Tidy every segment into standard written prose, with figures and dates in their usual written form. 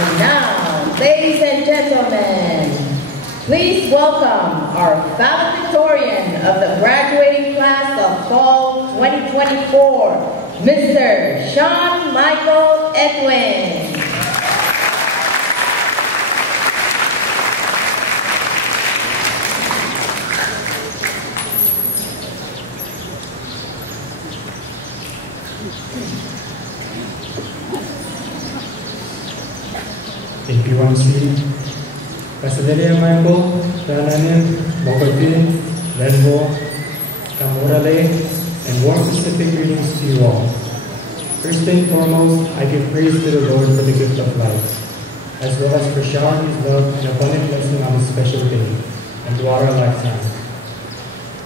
And now, ladies and gentlemen, please welcome our valedictorian of the graduating class of Fall 2024, Mr. Sean Michael Edwin. Thank you, MC. Pasadena Michael, Dananin, Bogatin, Lenbo, Kamorale, and warm Pacific greetings to you all. First and foremost, I give praise to the Lord for the gift of life, as well as for showering His love and abundant blessing on this special day, and throughout our lifetime.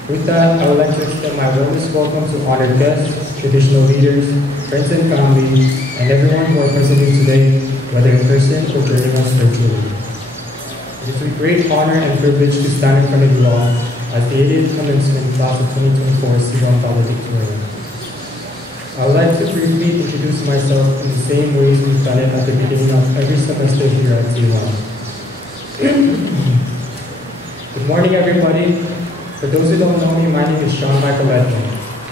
With that, I would like to extend my warmest welcome to honored guests, traditional leaders, friends and family, and everyone who are present here today, whether in person or joining us virtually. It is with great honor and privilege to stand in front of you all as the 80th commencement class of 2024 C1 valedictorian. I would like to briefly introduce myself in the same ways we've done it at the beginning of every semester here at C1. Good morning, everybody. For those who don't know me, my name is Sean Michael Edwin.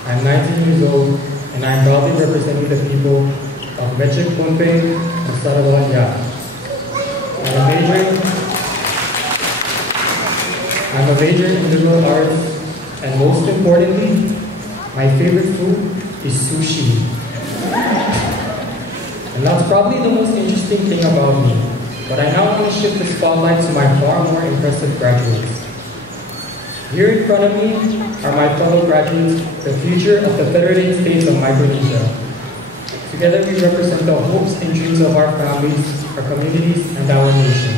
I'm 19 years old, and I'm proudly representing the people of Mechik Pohnpei and Sarawak. I'm a major in liberal arts, and most importantly, my favorite food is sushi. And that's probably the most interesting thing about me, but I now want to shift the spotlight to my far more impressive graduates. Here in front of me are my fellow graduates, the future of the Federated States of Micronesia. Together we represent the hopes and dreams of our families, our communities, and our nation.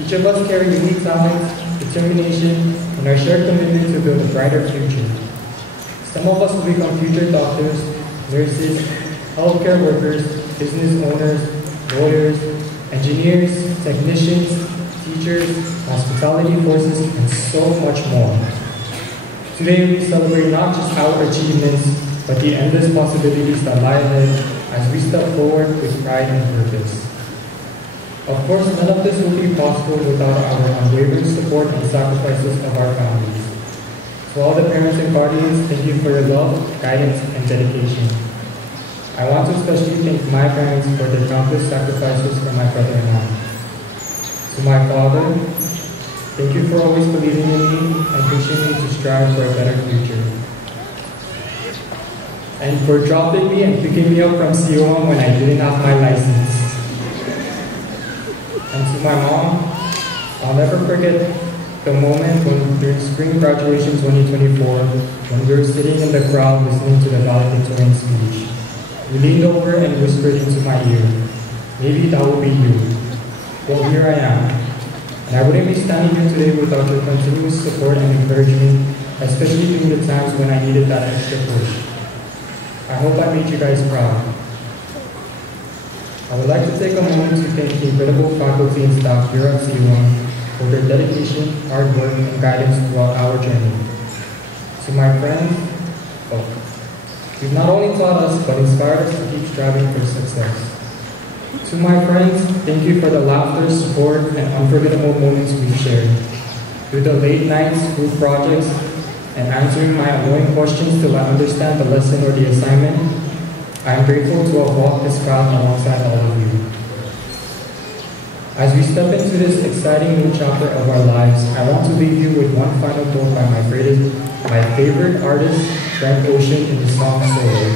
Each of us carry unique talents, determination, and our shared commitment to build a brighter future. Some of us will become future doctors, nurses, healthcare workers, business owners, lawyers, engineers, technicians, teachers, hospitality forces, and so much more. Today we celebrate not just our achievements, but the endless possibilities that lie ahead as we step forward with pride and purpose. Of course, none of this will be possible without our unwavering support and sacrifices of our families. To all the parents and guardians, thank you for your love, guidance, and dedication. I want to especially thank my parents for their countless sacrifices for my brother and I. To my father, thank you for always believing in me and pushing me to strive for a better future. And for dropping me and picking me up from C1 when I didn't have my license. And to my mom, I'll never forget the moment when during spring graduation 2024, when we were sitting in the crowd listening to the valedictorian speech. You leaned over and whispered into my ear, "Maybe that will be you." Well, here I am. And I wouldn't be standing here today without your continuous support and encouragement, especially during the times when I needed that extra push. I hope I made you guys proud. I would like to take a moment to thank the incredible faculty and staff here at C1 for their dedication, hard work, and guidance throughout our journey. To my friends, you've not only taught us, but inspired us to keep striving for success. To my friends, thank you for the laughter, support, and unforgettable moments we've shared. Through the late nights, group projects, and answering my annoying questions till I understand the lesson or the assignment, I am grateful to have walked this path alongside all of you. As we step into this exciting new chapter of our lives, I want to leave you with one final quote by my favorite artist, Frank Ocean, in the song Solo.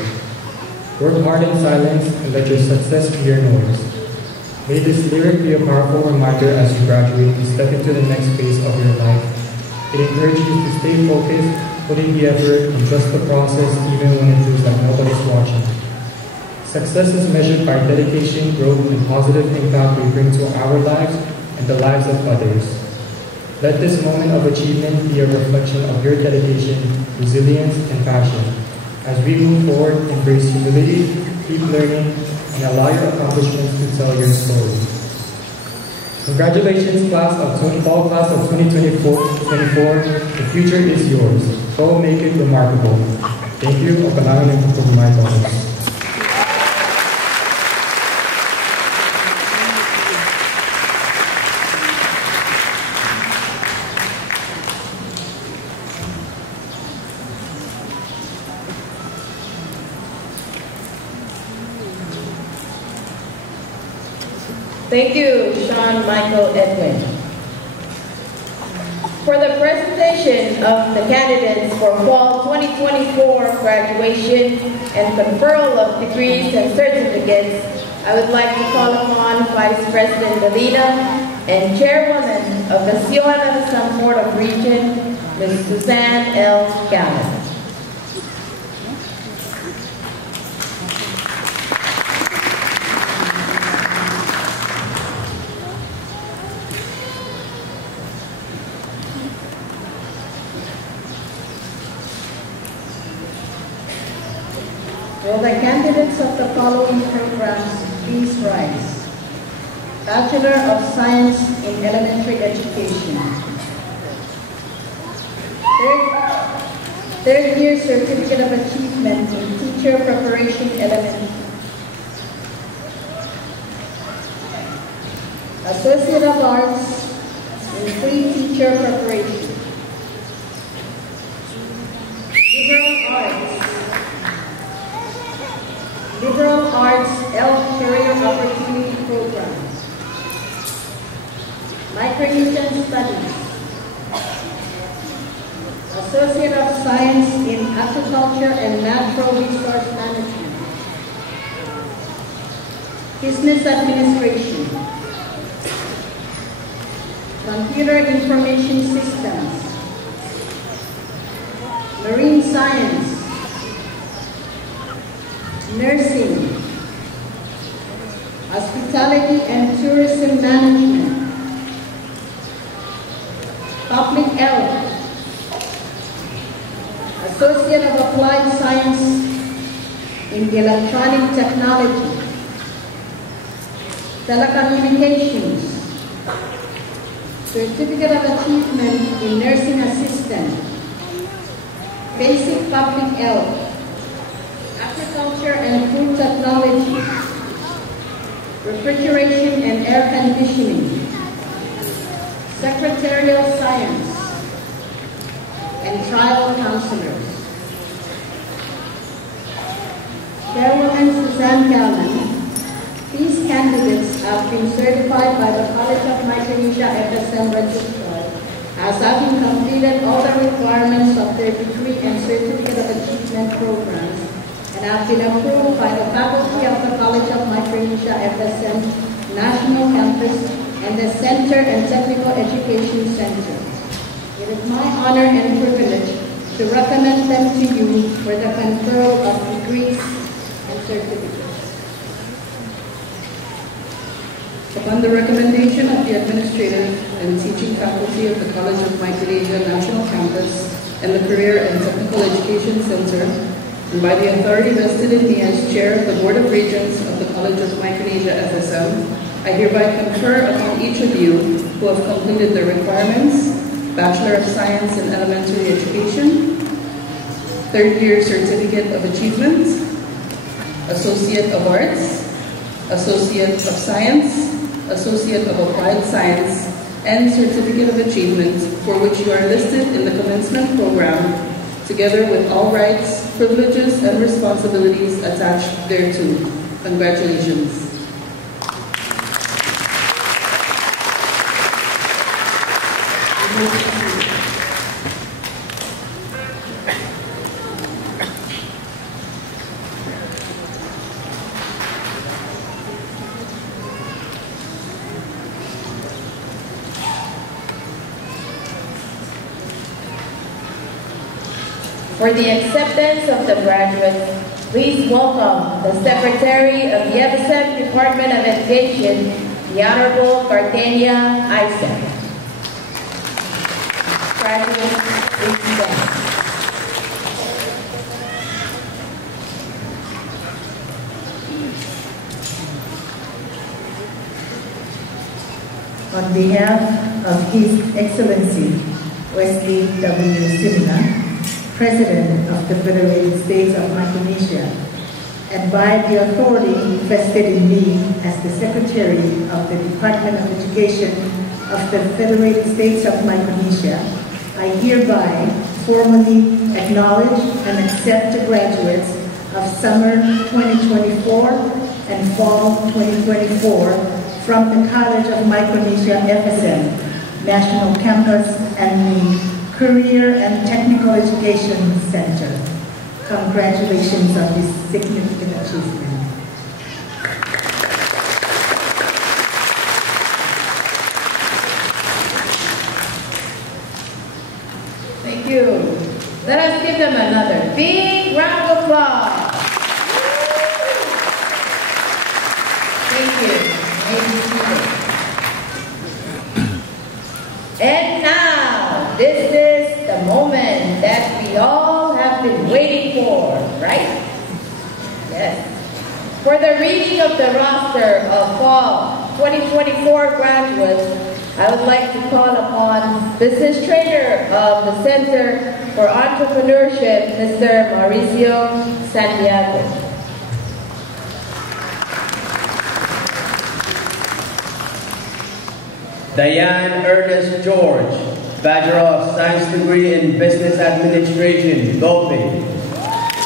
Work hard in silence and let your success be your noise. May this lyric be a powerful reminder as you graduate and step into the next phase of your life. It encourages you to stay focused, put in the effort, and trust the process even when it feels like nobody's watching. Success is measured by dedication, growth, and positive impact we bring to our lives and the lives of others. Let this moment of achievement be a reflection of your dedication, resilience, and passion. As we move forward, embrace humility, keep learning, and allow your accomplishments to tell your story. Congratulations, fall class of 2024. The future is yours. Go make it remarkable. Thank you. Thank you, Sean Michael Edwin. For the presentation of the candidates for Fall 2024 graduation and conferral of degrees and certificates, I would like to call upon Vice President Dalina and Chairwoman of the Sioux-Sam Board of Regents, Ms. Suzanne L. Gallen. Will the candidates of the following programs please rise? Bachelor of Science in Elementary Education. Third year Certificate of Achievement in Teacher Preparation Elementary. Associate of Arts in Free Teacher Preparation. Liberal Arts L Career Opportunity Program. Micronesian Studies. Associate of Science in Agriculture and Natural Resource Management. Business Administration. Computer Information Systems. Marine Science. Nursing, Hospitality and Tourism Management, Public Health, Associate of Applied Science in Electronic Technology, Telecommunications, Certificate of Achievement in Nursing Assistant, Basic Public Health, Agriculture and Food Technology, Refrigeration and Air Conditioning, Secretarial Science, and Trial Counselors. Chairwoman Suzanne Gallen, these candidates have been certified by the College of Micronesia FSM Registrar as having completed all the requirements of their degree and certificate of achievement programs and have been approved by the faculty of the College of Micronesia FSM National Campus and the Center and Technical Education Center. It is my honor and privilege to recommend them to you for the conferral of degrees and certificates. Upon the recommendation of the administrative and teaching faculty of the College of Micronesia National Campus and the Career and Technical Education Center, and by the authority vested in me as Chair of the Board of Regents of the College of Micronesia FSM, I hereby confer upon each of you who have completed the requirements: Bachelor of Science in Elementary Education, Third Year Certificate of Achievement, Associate of Arts, Associate of Science, Associate of Applied Science, and Certificate of Achievement, for which you are listed in the commencement program, together with all rights, privileges, and responsibilities attached thereto. Congratulations. For the acceptance of the graduates, please welcome the Secretary of the FSM Department of Education, the Honorable Gardenia Isaac. Graduates, please stand. On behalf of His Excellency Wesley W. Simina, President of the Federated States of Micronesia, and by the authority vested in me as the Secretary of the Department of Education of the Federated States of Micronesia, I hereby formally acknowledge and accept the graduates of Summer 2024 and Fall 2024 from the College of Micronesia FSM, National Campus, and the Career and Technical Education Center. Congratulations on this significant achievement. Thank you. Let us give them another big round of applause. Thank you. And now, this is the moment that we all have been waiting for, right? Yes. For the reading of the roster of Fall 2024 graduates, I would like to call upon Business Trainer of the Center for Entrepreneurship, Mr. Mauricio Santiago. Diane Ernest George, Bachelor of Science degree in Business Administration, Gopi.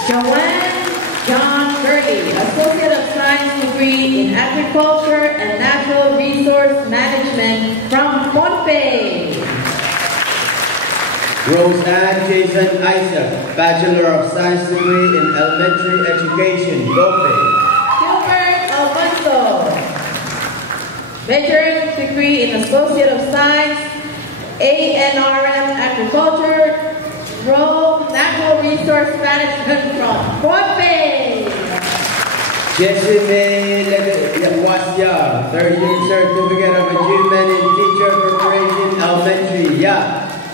Joanne John Gurley, Associate of Science degree in Agriculture and Natural Resource Management from Pohnpei. Roseanne Jason Isaac, Bachelor of Science degree in Elementary Education, Gopi. Gilbert Alfonso, Bachelor's degree in Associate of Science, ANRM Agriculture, Rome Natural Resource Management from Pohnpei. Jessica Wasya, third-year Certificate of Achievement in Teacher Preparation, Elementary,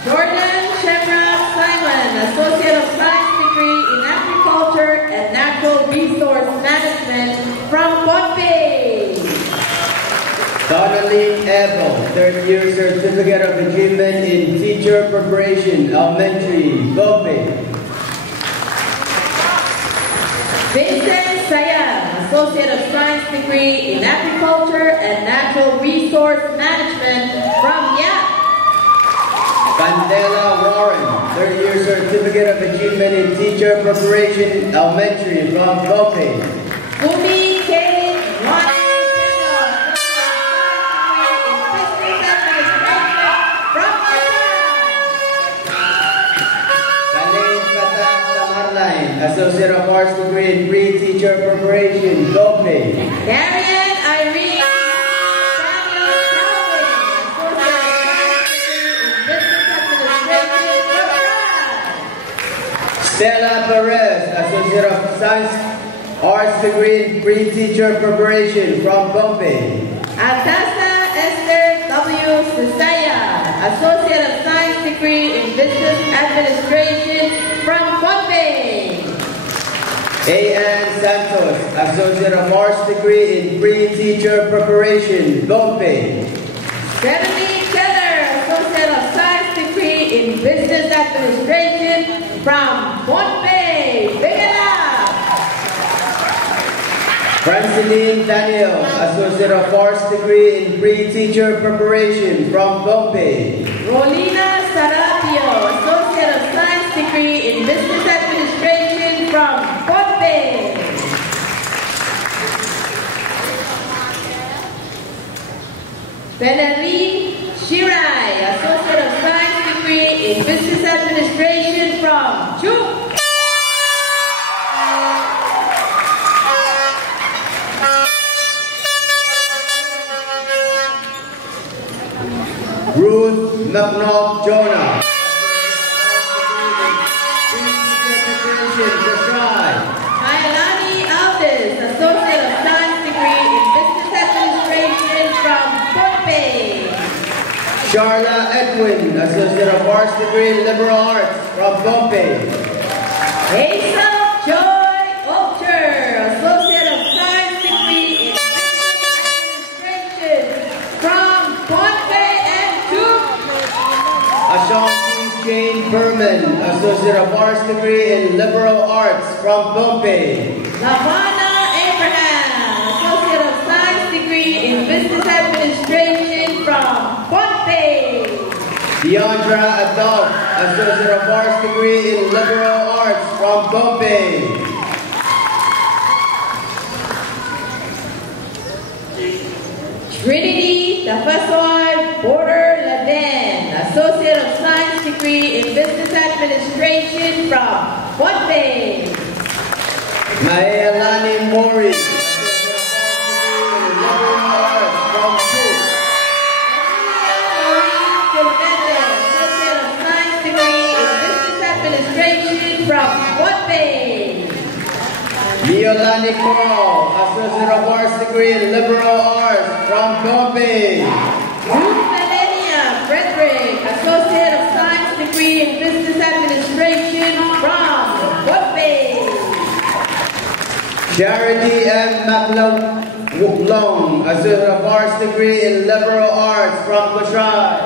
Jordan Shamrock Simon, Associate of Science degree in Agriculture and Natural Resource Management from Pohnpei. Donnelly Ebel, third-year Certificate of Achievement in Teacher Preparation, Elementary, Gopi. Vincent Sayam, Associate of Science degree in Agriculture and Natural Resource Management from Yap. Vandela Warren, third-year Certificate of Achievement in Teacher Preparation, Elementary, from Gopi. Umi K. Associate of Arts degree in Pre-Teacher Preparation, Gopi. Darian Irene Daniel Calvin, Associate of Science degree in Business Administration, Stella Perez, Associate of Science Arts degree in Pre-Teacher Preparation, from Gopi. Atasa Esther W. Sisaya, Associate of Science degree in Business Administration from Pohnpei. A.N. Santos, Associate of Arts degree in Pre-Teacher Preparation, Gopi. Stephanie Keller, Associate of Science degree in Business Administration from Pohnpei. Big it up! Francine Daniel, Associate of Arts degree in Pre-Teacher Preparation, from Gopi. Rolina Sarabio, Associate of Science degree in Business Administration from Pohnpei. Benaline Shirai, Associate of Science degree in Business Administration from Chuk. Ruth McNaught Jonah, Mailani Alves, Associate of Science degree in Business Administration from Pohnpei. Charla Edwin, Associate of Arts degree in Liberal Arts, from Pohnpei. Hazel Joy Ocher, Associate of Science degree in Business Administration from Pohnpei and Chuk. Ashanti Jane Berman, Associate of Arts degree in Liberal Arts, from Pohnpei. Lavana Abraham, Associate of Science degree in Business Administration from Pohnpei. Deandra Adolph, Associate of Arts degree in Liberal Arts, from Pohnpei. Trinity Tafasoy Porter Laden, Associate of Science degree in Business Administration from Ponte. Maelani Mori, Liberal Arts from Duke. Associate of Science degree in Business Administration from Ponte. Leolani Coral, Associate of Arts degree in Liberal Arts from Gombe. Ruth Melania Frederick, Associate of Science degree in Business Administration from Gombe. Charity M. McLong, Associate of Arts degree in Liberal Arts from Bushrai.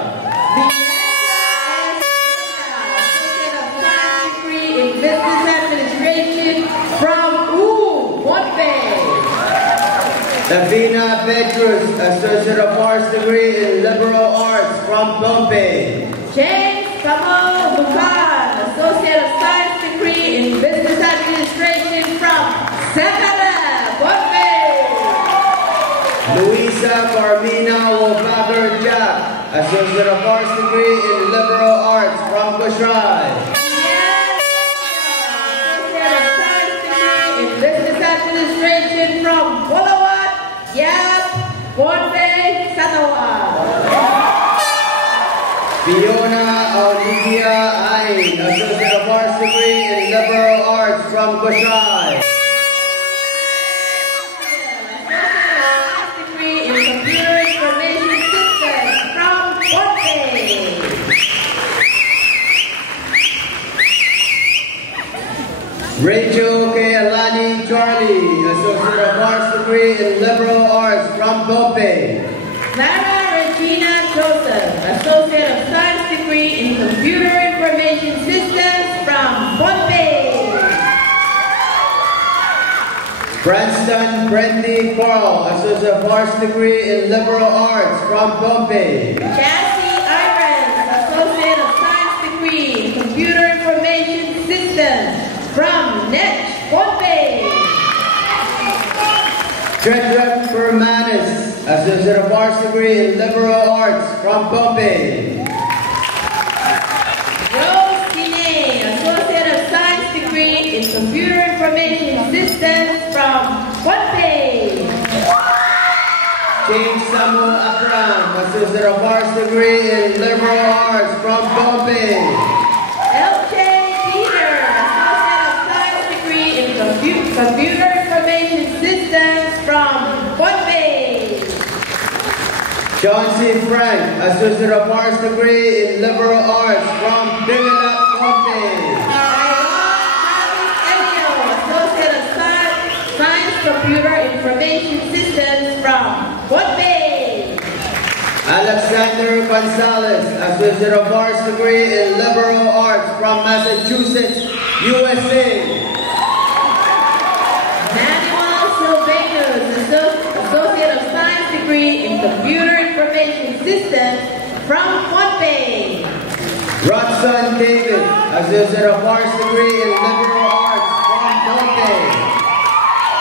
Associate of Science degree in Business Administration from Gombe. Davina Petrus, Associate of Arts degree in Liberal Arts from Gombe. James Kamal Bukan, Associate of Science degree in Business Administration from Sakala, Gombe. Luisa Carmina Wobagar Jack, Associate of Arts degree in Liberal Arts from Bushrai. Associate of Science degree in Business Administration from Bolawat, Yap, Gombe, Sanawa. Fiona Olivia Ain, Associate of Arts degree in Liberal Arts from Bushrai. Degree in Computer Information Systems from Gombe. Rachel K. Alani Charlie, Associate of Arts degree in Liberal Arts from Gombe. Clara Regina Joseph, Associate of Science degree in Computer Information Systems from Gombe. Branston Brandy Carl, Associate of Arts degree in Liberal Arts from Gombe. Cassie Irons, Associate of Science degree in Computer Information Systems from NET, Gombe. Tredrup Fermanis, Associate of Arts degree in Liberal Arts from Gombe. Rose Kine, Associate of Science degree in Computer Information Systems from Gombe. James Samuel Abram, Associate of Arts degree in Liberal Arts from Gombe. L.J. Peter, Associate of Science degree in Computer Information Systems from Gombe. John C. Frank, Associate of Arts degree in Liberal Arts from Bimila, Gombe. Elio, Associate of Science Computer Information Systems from Gombe. Alexander Gonzalez, Associate of Arts degree in Liberal Arts from Massachusetts, USA. Manuel Silvanus, Associate of Science degree in Computer Information Systems from Gombe. Rodson David, Associate of Arts degree in Liberal Arts from Gombe.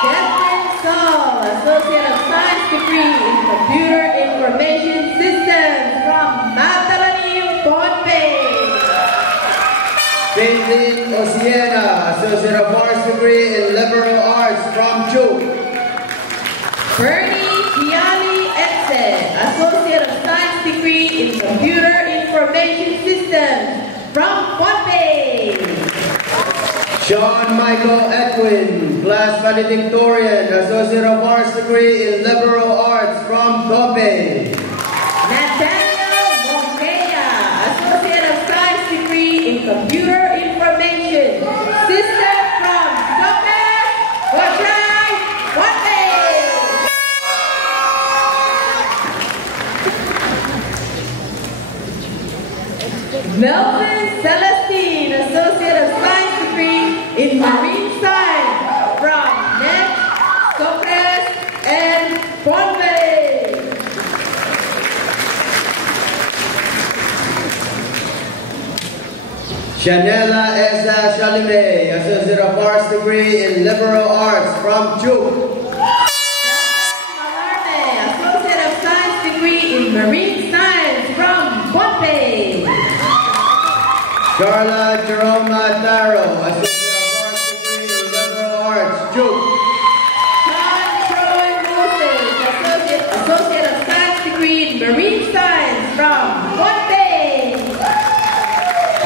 Desmond Saul, Associate of Science degree in Computer Information Systems from Matalanim, Gombe. Caitlin Osiena, Associate of Arts degree in Liberal Arts from Chuuk. Bernie Gianni Etze, Associate of Science degree in Computer Information Systems from Gombe. Sean Michael Edwin, Class Valedictorian, Associate of Arts degree in Liberal Arts from Gombe. Nathaniel Monkea, Associate of Science degree in Computer Information Systems from Gombe, Bushrai, Gombe. Melvin Celestine, Associate of Science degree in Marine Science from NET, Scopus, and Gombe. Shanela Eza Shalime, Associate of Arts degree in Liberal Arts from Chuuk. Malarme, Associate of Science degree in Marine Science from Pompey. Carla Jeroma Taro, Associate of Arts degree in Liberal Arts, Duke. John Troy Moses, Associate of Science degree in Marine Science from Pompey.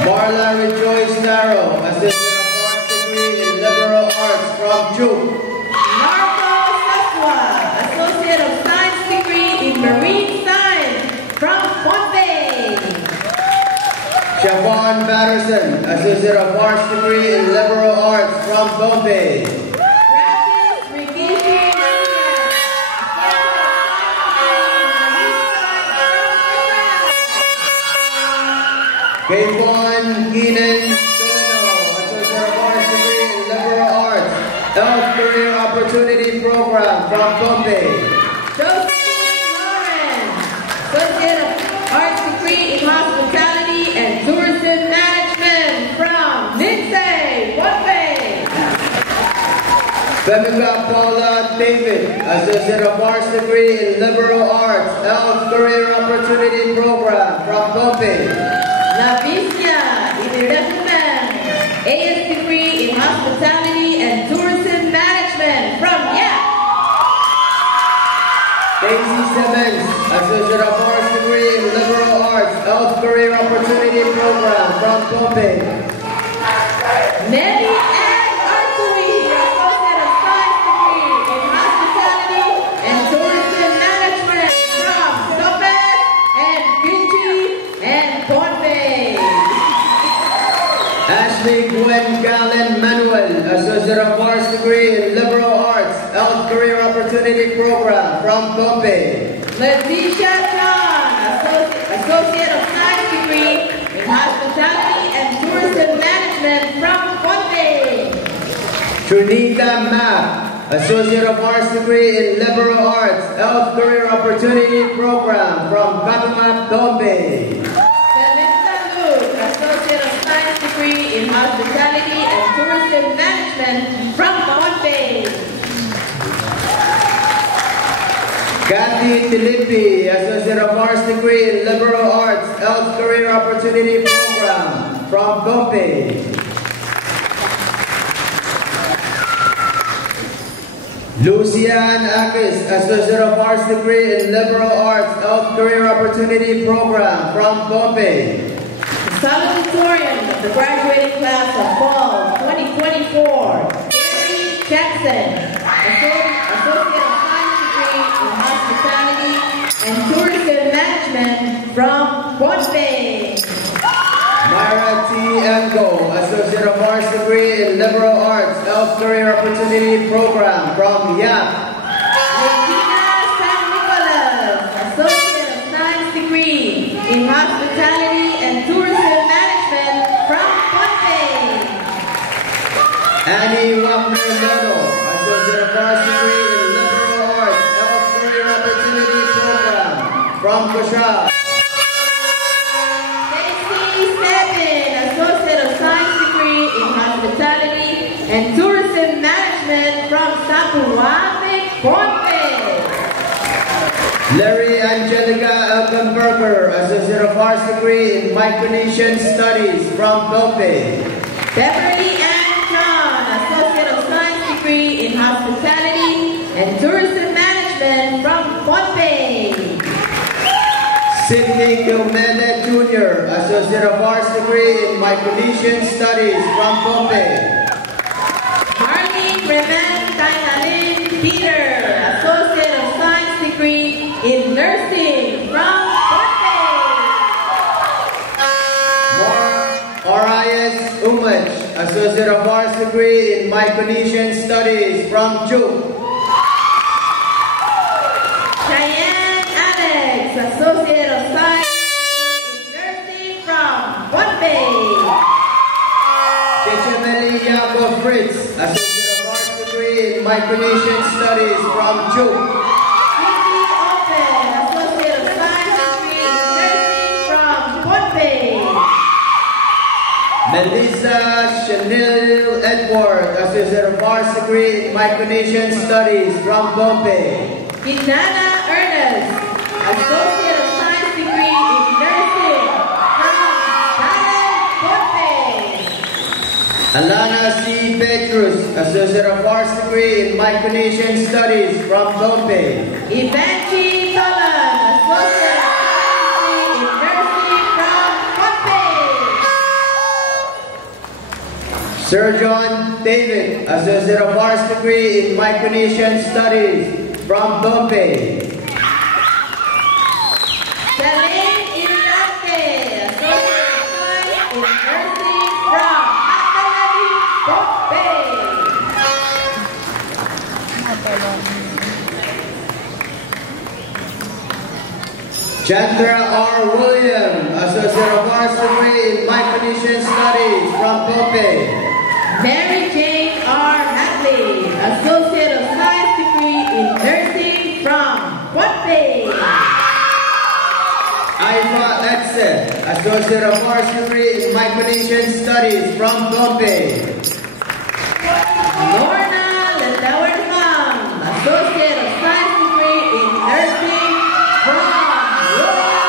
Marla Rejoice Taro, Associate of Arts degree in Liberal Arts from Duke. Marco Saswa, Associate of Science degree in Marine Science from Pompey. Siobhan Patterson, Associate of Arts degree in Liberal Arts from Pompey. Francis Rikishi Kayvon Keenan Solano, Associate of Arts degree in Liberal Arts, Health Career Opportunity Program from Pompey. Joseph Lawrence, Associate of Arts degree in Hospitality and Tourism Management from Lindsay, Pompey. Femika Paula David, Associate of Arts degree in Liberal Arts, Health Career Opportunity Program from Pompey. Lavicia Idiratuman, AS degree in Hospitality and Tourism Management from YAP. Daisy Simmons, Associate of Arts degree in Liberal Arts, Health Career Opportunity Program from Pompey. Nelly Ann Artui, Associate of Science degree in Hospitality and Tourism Management from Topaz and Fiji and Pompey. Ashley Gwen Gallen Manuel, Associate of Arts degree in Liberal Arts, Health Career Opportunity Program from Pompey. Leticia John, Associate of Science degree in Hospitality and Tourism Management from Pompey. Trinita Mapp, Associate of Arts degree in Liberal Arts, Health Career Opportunity Program from Katamap, Pompey. Belinda Luke, Associate of Science degree in Hospitality and Tourism Management from Pompey. Kathy Filippi, Associate of Arts degree in Liberal Arts, Health Career Opportunity Program from Pompey. Lucian Akis, Associate of Arts degree in Liberal Arts, Health Career Opportunity Program from Pompey. Salutatorian of the graduating class of fall 2024, Gary Jackson, Associate of Science degree in Hospitality and Tourism Management from Pompey. Myra T. Engo, Associate of Arts degree in Liberal Arts, Health Career Opportunity Program from YAP. Regina San Nicolas, Associate of Science degree in Hospitality and Tourism Management from Pompey. Annie Wagner Lono, Associate of Arts degree in Liberal Arts, Health Career Opportunity Program from Kusha. Stacy Snevin, Associate of Science degree in Hospitality and Tourism Management from Sapuapic, Pompey. Larry Angelica Elkenberger, Associate of Arts degree in Micronesian Studies from Pompey. Beverly Ann John, Associate of Science degree in Hospitality and Tourism Management from Pompey. Sidney Gilmede Jr., Associate of Arts degree in Micronesian Studies from Pompey. Marlene Reman Tainalin Peter, Associate of Science degree in Nursing from Pompey. Arias Umach, Associate of Arts degree in Micronesian Studies from Juke. Cheyenne Alex, Associate of Science in Nursing from Pompey. Chechemeli Yaakov Fritz, Associate of Arts degree in Micronesian Studies from Juke. Cindy Open, Associate of Science degree in Nursing from Pompey. Melissa Chanel Edward, Associate of Arts degree in Micronesian Studies from Pompey. Inanna Ernest, Associate Alana C. Petrus, Associate of Arts degree in Micronesian Studies from Dompe. Evangeline Tolan, Associate of Science in Nursing from Pompey. Sir John David, Associate of Arts degree in Micronesian Studies from Dompe. Celine Iriarte, Associate of Science in Nursing from Academy, Pompey. Chandra R. William, Associate of Arts degree in Micronesian Studies from Dompe. Mary Jane R. Hadley, Associate of Science degree in Nursing from Pompey. Aifa Exe, Associate of Arts degree in Micronesian Studies from Dompe. Lorna Lendauer Mam, Associate of Science degree in Nursing from Royal.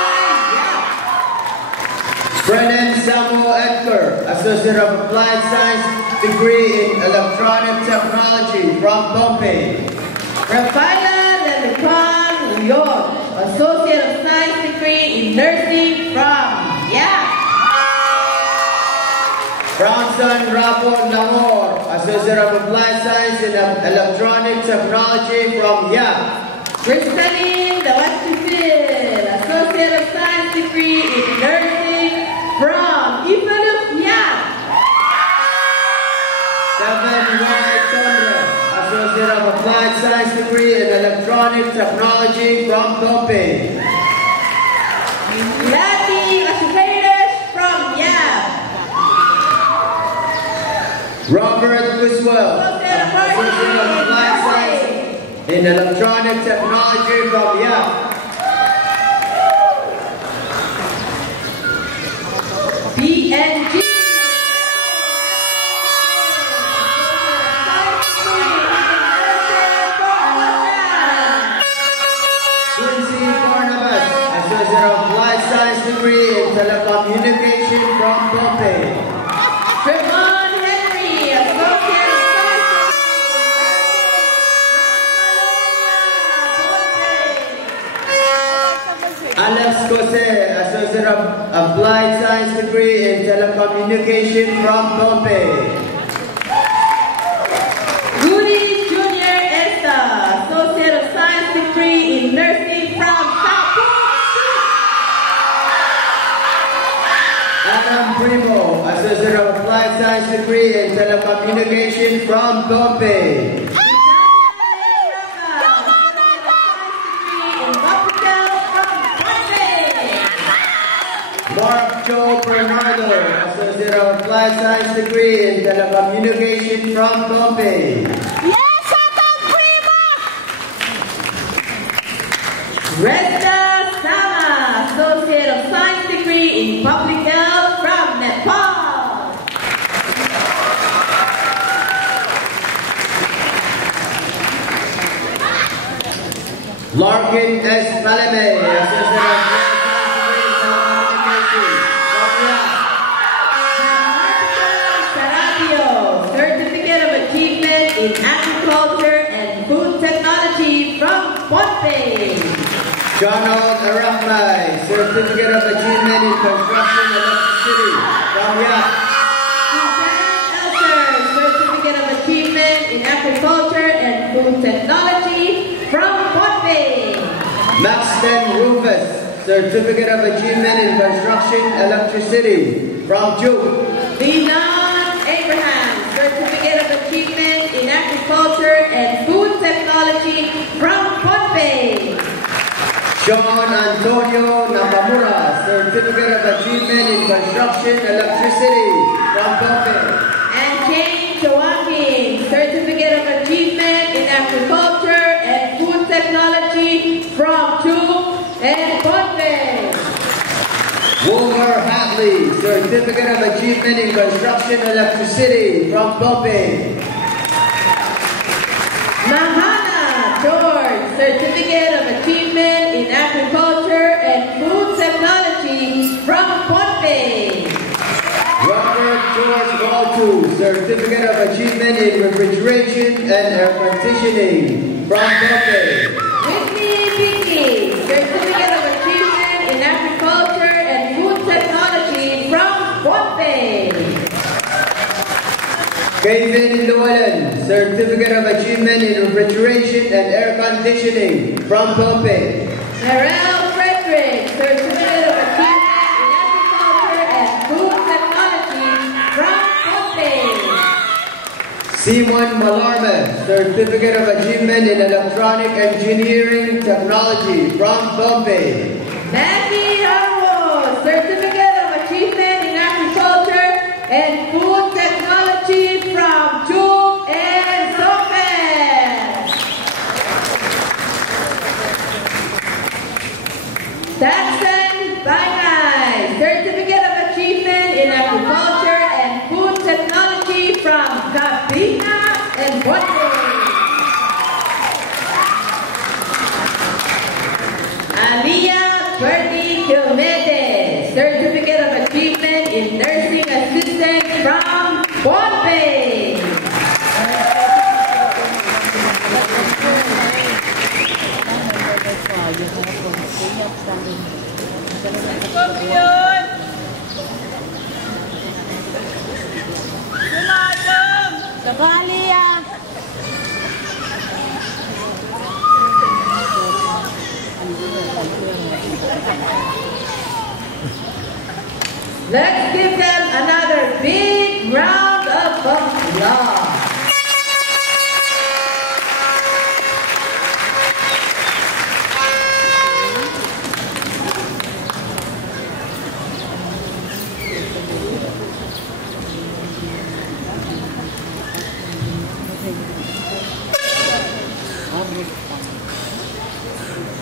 Brennan Samuel Edgar, Associate of Applied Science degree in Electronic Technology from Dompe. Rafaela Lelucan Leon, Associate of Science degree in Nursing from Bronson Rapon Lamor, Associate of Applied Science in Electronic Technology from Crystalline Dawatipil, Associate of Science degree in Nursing from Ipaluk Kevin Y. Tondra, Associate of Applied Science degree in Electronic Technology from Dompe. Lati Asuferes from Robert Griswell, Associate of Applied Science in Electronic Technology from BNG. Quincy Barnabas, Associate of Applied Science degree in Telecommunication from Dompe. Trevon Henry, Associate of Science from Alex Cose, Associate of Applied Science degree in Telecommunication from Dompe. Rudy Jr. Esta, Associate of Science degree in Nursing from South. Adam Primo, Associate of Applied Science degree in Telecommunication from Dompe. Mark Joe Bernardo, Associate of Applied Science degree in Telecommunication from Dompe. Resta Sama, Associate of Science degree in Public Health from Nepal. Larkin S. Paleme, Associate of Applied Science degree in Telecommunication from Certificate of Achievement in Agriculture and Food Technology from Pompey. Donald Arachnai, Certificate of Achievement in Construction Electricity from Suzanne Elser, Certificate of Achievement in Agriculture and Food Technology from Pompey. Maxton Rufus, Certificate of Achievement in Construction Electricity from Duke. Leon Abraham, Certificate of Achievement in Agriculture and Food Technology from Pompey. Sean Antonio Nakamura, Certificate of Achievement in Construction Electricity from Pompey. And James Joaquin, Certificate of Achievement in Agriculture and Food Technology from Duke and Pompey. Wilmer Hatley, Certificate of Achievement in Construction Electricity from Pompey. Mahana George, Certificate of Achievement in Agriculture and Food Technology from Pompey. Robert George Wall 2, Certificate of Achievement in Refrigeration and Air Conditioning from Tope. Whitney Pinky, Certificate of Achievement in Agriculture and Food Technology from Pompey. Kevin Llewellyn, Certificate of Achievement in Refrigeration and Air Conditioning from Pompey. Narelle Frederick, Certificate of Achievement in Agriculture and Food Technology from Pompey. Simon Malarme, Certificate of Achievement in Electronic Engineering Technology from Pompey. Maggie Harwood, Certificate of Achievement in Agriculture and Food Technology from Juke and Sopen. Saxon Bangay, Certificate of Achievement in Agriculture and Food Technology from Cabina and Bote. Aliyah Bertie Kilmede, Certificate of Achievement in Nursing Assistant from Pompey. Let's give them another big round of applause.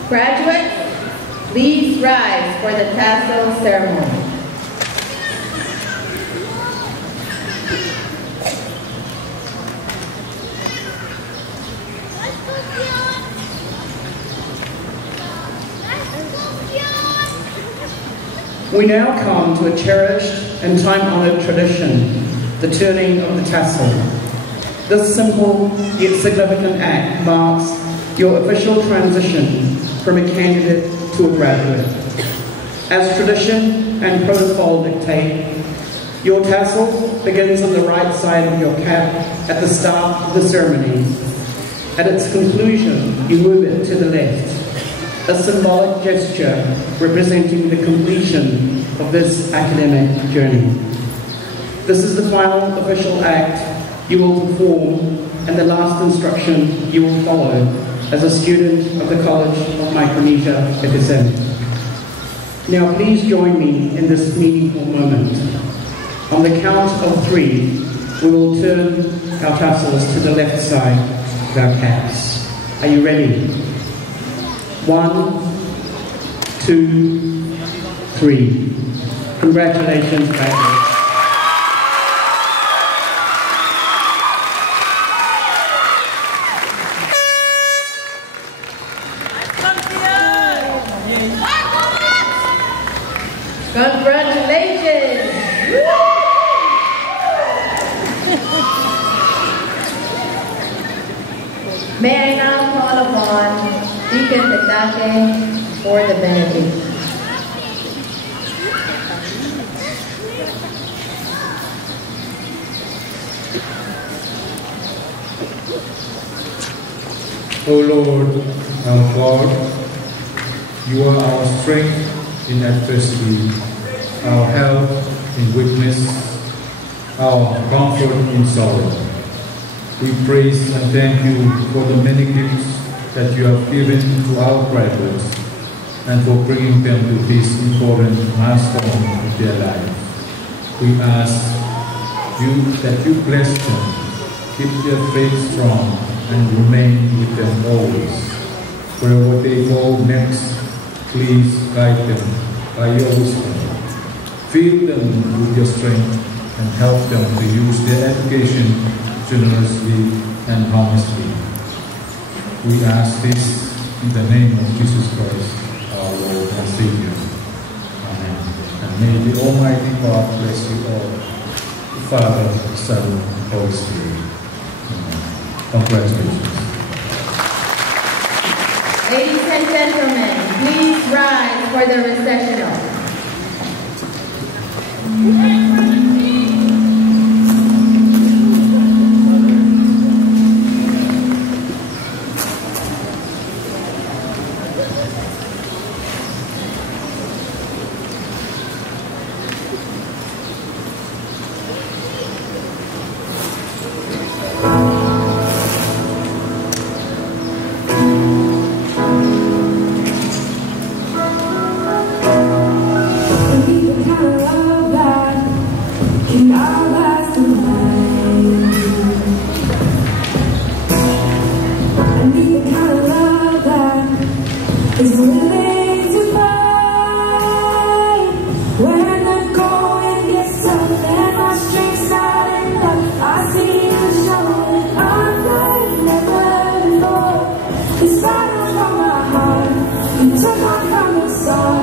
Graduates, please rise for the tassel ceremony. We now come to a cherished and time-honored tradition, the turning of the tassel. This simple yet significant act marks your official transition from a candidate to a graduate. As tradition and protocol dictate, your tassel begins on the right side of your cap at the start of the ceremony. At its conclusion, you move it to the left, a symbolic gesture representing the completion of this academic journey. This is the final official act you will perform and the last instruction you will follow as a student of the College of Micronesia FSM. Now please join me in this meaningful moment. On the count of 3, we will turn our tassels to the left side of our caps. Are you ready? 1, 2, 3. Congratulations, graduates. Congratulations! May I now call upon Deacon Petate for the benediction. O Lord, our God, you are our strength in adversity, our help in weakness, our comfort in sorrow. We praise and thank you for the many gifts that you have given to our graduates and for bringing them to this important milestone of their life. We ask you that you bless them, keep their faith strong, and remain with them always. Wherever they go next, please guide them by your wisdom. Fill them with your strength and help them to use their education generously and honestly. We ask this in the name of Jesus Christ, our Lord and Savior. Amen. And may the Almighty God bless you all. Father, Son, Holy Spirit. Congratulations. Ladies and gentlemen, please rise for the recessional. Took my promise on.